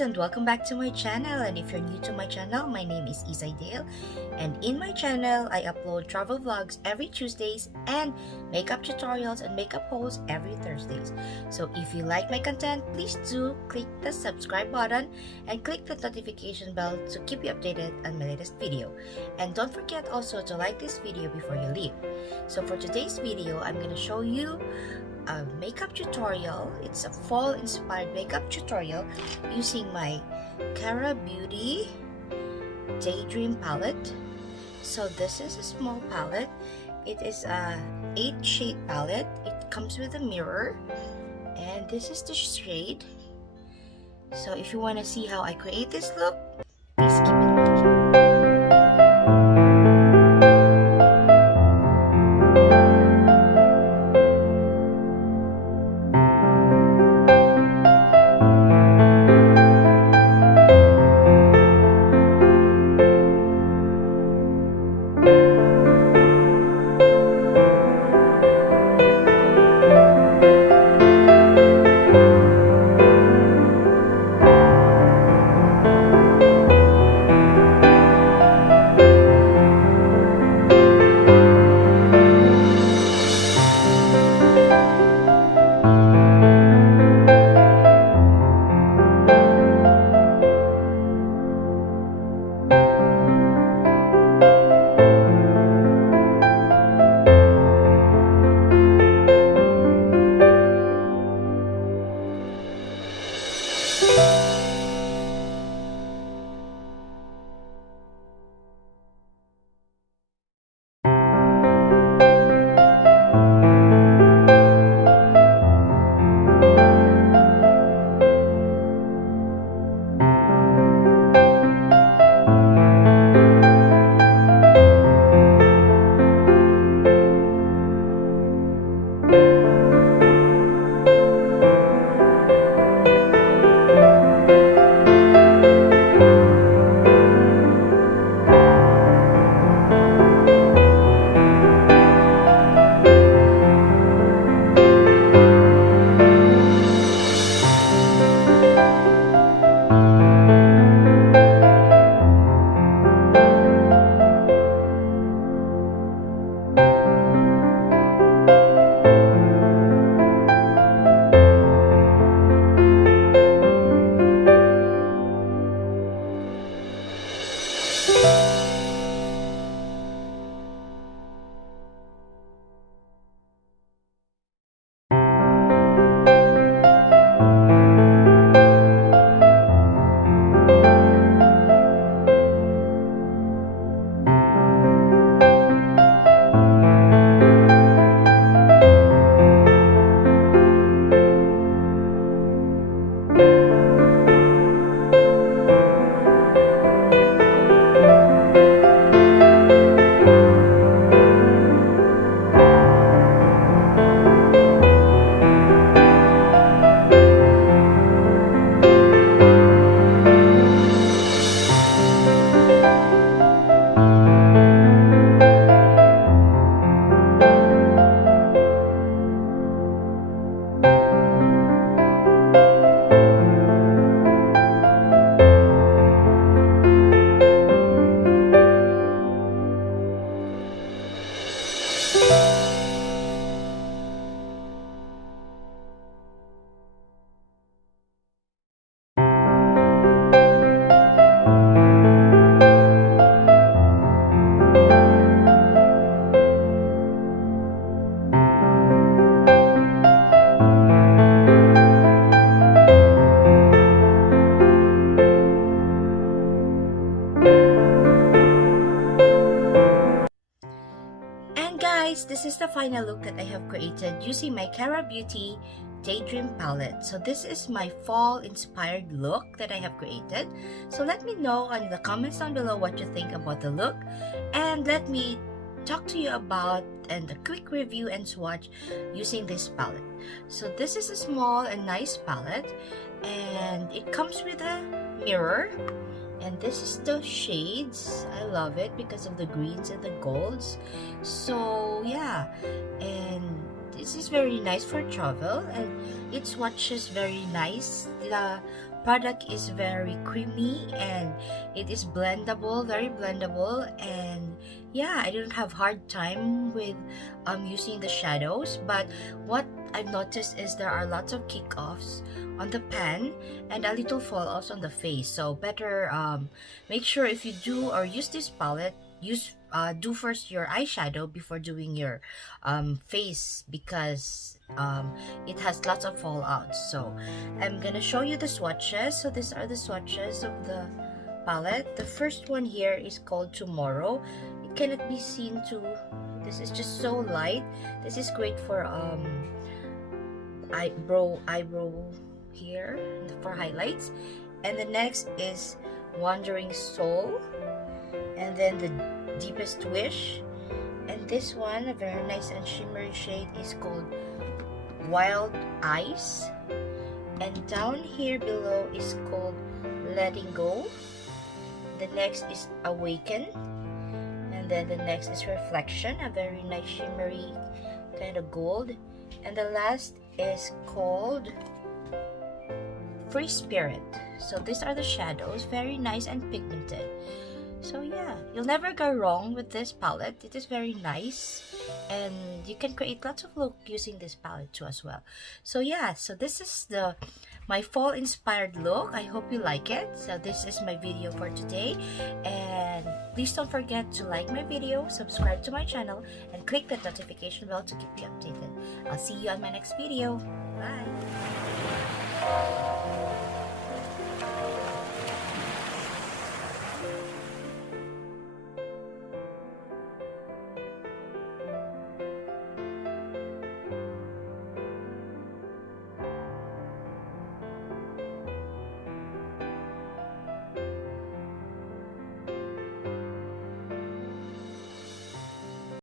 guys, and welcome back to my channel. And if you're new to my channel, my name is Isaydale, and in my channel I upload travel vlogs every Tuesdays and makeup tutorials and makeup hauls every Thursdays. So if you like my content, please do click the subscribe button and click the notification bell to keep you updated on my latest video. And don't forget also to like this video before you leave. So for today's video, I'm going to show you a makeup tutorial. It's a fall inspired makeup tutorial using my Kara Beauty Daydream palette. So this is a small palette. It is a 8 shade palette. It comes with a mirror, and this is the shade. So if you want to see how I create this look, please keep it watching. Guys, this is the final look that I have created using my Kara Beauty Daydream palette. So this is my fall inspired look that I have created. So let me know in the comments down below what you think about the look, and let me talk to you about and a quick review and swatch using this palette. So this is a small and nice palette, and it comes with a mirror. And this is the shades. I love it because of the greens and the golds. So yeah, and this is very nice for travel, and it swatches very nice product is very creamy and it is blendable, very blendable. And yeah, I didn't have hard time with using the shadows. But what I've noticed is there are lots of kick-offs on the pan and a little fall-offs on the face. So better make sure if you do or use this palette, do first your eyeshadow before doing your face, because it has lots of fallouts. So I'm gonna show you the swatches. So these are the swatches of the palette. The first one here is called Tomorrow. It cannot be seen too. This is just so light. This is great for eyebrow here for highlights. And the next is Wandering Soul, and then the Deepest Wish. And this one, a very nice and shimmery shade, is called Wild Eyes. And down here below is called Letting Go. The next is Awaken. And then the next is Reflection, a very nice shimmery kind of gold. And the last is called Free Spirit. So these are the shadows, very nice and pigmented. So yeah, you'll never go wrong with this palette. It is very nice and you can create lots of look using this palette too as well. So yeah, so this is my fall inspired look. I hope you like it. So this is my video for today, and please don't forget to like my video, subscribe to my channel, and click the notification bell to keep you updated. I'll see you on my next video. Bye!